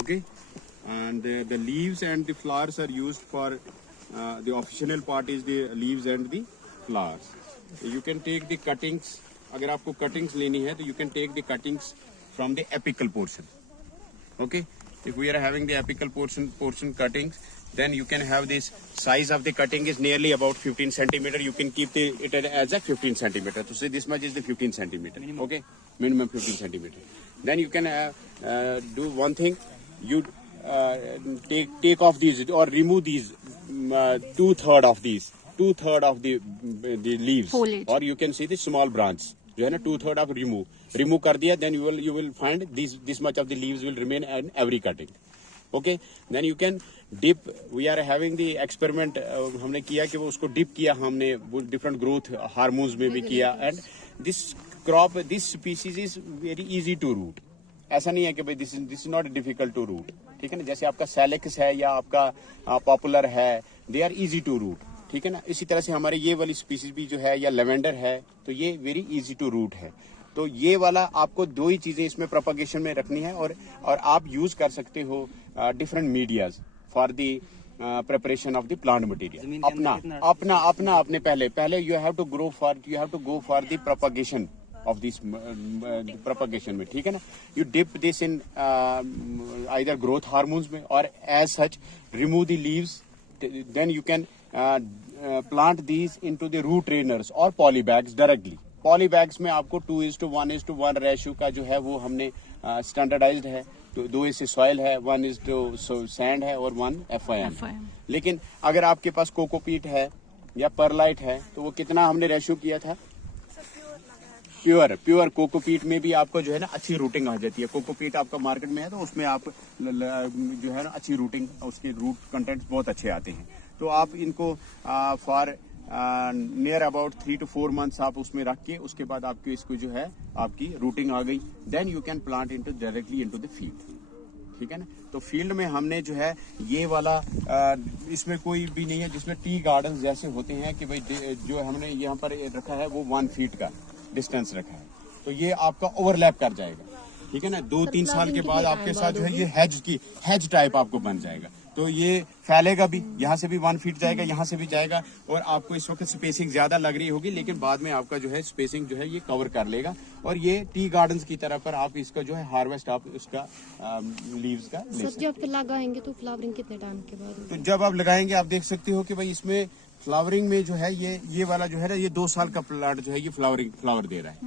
Okay, and the leaves and the flowers are used for the official part is the leaves and the flowers. You can take the cuttings. अगर आपको cuttings लेनी है तो you can take the cuttings from the apical portion. Okay, if we are having the apical portion cuttings, then you can have this size of the cutting is nearly about 15 centimeter. You can keep it as a 15 centimeter. So say this much is the 15 centimeter. Okay, minimum 15 centimeter. Then you can do one thing. You take off these or remove these 2/3 of these, 2/3 of the leaves, foliage. Or you can see the small branch. जो है ना 2/3 of remove कर दिया, then you will find this much of the leaves will remain in every cutting. Okay, then you can dip. We are having the experiment. हमने किया कि वो उसको dip किया हमने different growth hormones में भी किया, and this crop, this species is very easy to root. ऐसा नहीं है कि भाई this is not difficult to root. ठीक है ना, जैसे आपका सैलेक्स है या आपका पॉपुलर है, they are easy to root. ठीक है ना, इसी तरह से हमारे ये वाली स्पीसीज भी जो है या लेवेंडर है, तो ये वेरी इजी टू रूट है. तो ये वाला आपको दो ही चीजें इसमें प्रोपगेशन में रखनी है, और आप यूज कर सकते हो different medias for the preparation of the plant material. अपने पहले you have to go for the propagation of this propagation में. ठीक है ना, you dip this in either growth hormones में और as such remove the leaves. Then you can plant these into the root trainers or poly bags directly. Poly bags में आपको 2:1:1 ratio का जो है वो हमने स्टैंडर्डाइज्ड है. 2 सॉइल है, 1 सैंड है और 1 FIM. लेकिन अगर आपके पास कोकोपीट है या परलाइट है तो वो कितना हमने रेशियो किया था? प्योर कोकोपीट में भी आपको जो है ना अच्छी रूटिंग आ जाती है. कोकोपीट आपका मार्केट में है तो उसमें आप जो है ना अच्छी रूटिंग, उसके रूट कंटेंट्स बहुत अच्छे आते हैं. तो आप इनको for near about 3 to 4 months आप उसमें रख के उसके बाद आपकी इसको जो है आपकी रूटिंग आ गई, then you can plant into directly into the field. ठीक है ना, तो फील्ड में हमने जो है ये वाला इसमें कोई भी नहीं है जिसमें टी गार्डन जैसे होते हैं कि भाई जो हमने यहाँ पर रखा है वो 1 feet का डिस्टेंस रखा है, तो ये आपका ओवरलैप कर जाएगा. ठीक है ना, 2-3 साल के बाद आपके साथ जो है ये हेज टाइप आपको बन जाएगा. तो ये फैलेगा भी, यहाँ से भी 1 feet जाएगा, यहाँ से भी जाएगा, और आपको इस वक्त स्पेसिंग ज्यादा लग रही होगी लेकिन बाद में आपका जो है स्पेसिंग जो है ये कवर कर लेगा. और ये टी गार्डन्स की तरह पर आप इसका जो है हार्वेस्ट आप उसका लीव्स का ले सकते. जब लगाएंगे तो फ्लावरिंग कितने टाइम के बाद? तो जब आप लगाएंगे आप देख सकते हो कि भाई इसमें फ्लावरिंग में जो है ये वाला जो है ना ये 2 साल का प्लांट जो है ये फ्लावर दे रहा है.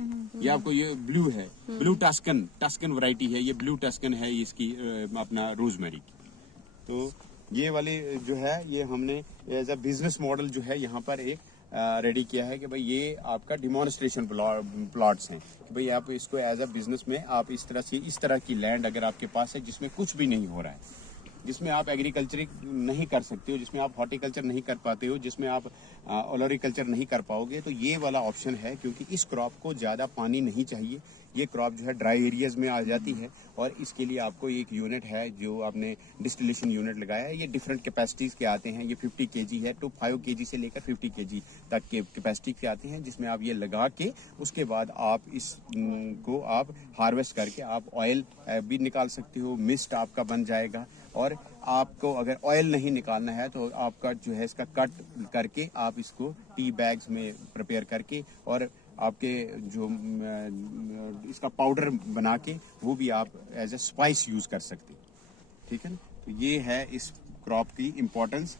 ये आपको ये ब्लू है, ब्लू टस्कन वैरायटी है, ये ब्लू टस्कन है इसकी अपना रोजमेरी की. तो ये वाली जो है ये हमने एज अ बिजनेस मॉडल जो है यहाँ पर एक रेडी किया है कि भाई ये आपका डिमॉन्स्ट्रेशन प्लॉट्स हैं कि भाई आप इसको एज अ बिजनेस में आप इस तरह की लैंड अगर आपके पास है जिसमें कुछ भी नहीं हो रहा है, जिसमें आप एग्रीकल्चर नहीं कर सकते हो, जिसमें आप हॉर्टिकल्चर नहीं कर पाते हो, जिसमें आप ओलोरिकल्चर नहीं कर पाओगे, तो ये वाला ऑप्शन है. क्योंकि इस क्रॉप को ज़्यादा पानी नहीं चाहिए, ये क्रॉप जो है ड्राई एरियाज में आ जाती है, और इसके लिए आपको एक यूनिट है जो आपने डिस्टिलेशन यूनिट लगाया है. ये डिफरेंट कैपेसिटीज़ के आते हैं, ये 50 kg है तो 5 kg से लेकर 50 kg तक के कैपेसिटी के आते हैं, जिसमें आप ये लगा के उसके बाद आप इसको आप हार्वेस्ट करके आप ऑयल भी निकाल सकते हो, मिस्ट आपका बन जाएगा. और आपको अगर ऑयल नहीं निकालना है तो आपका जो है इसका कट करके आप इसको टी बैग्स में प्रिपेयर करके और आपके जो इसका पाउडर बना के वो भी आप एज ए स्पाइस यूज कर सकते. ठीक है ना, तो ये है इस क्रॉप की इम्पोर्टेंस.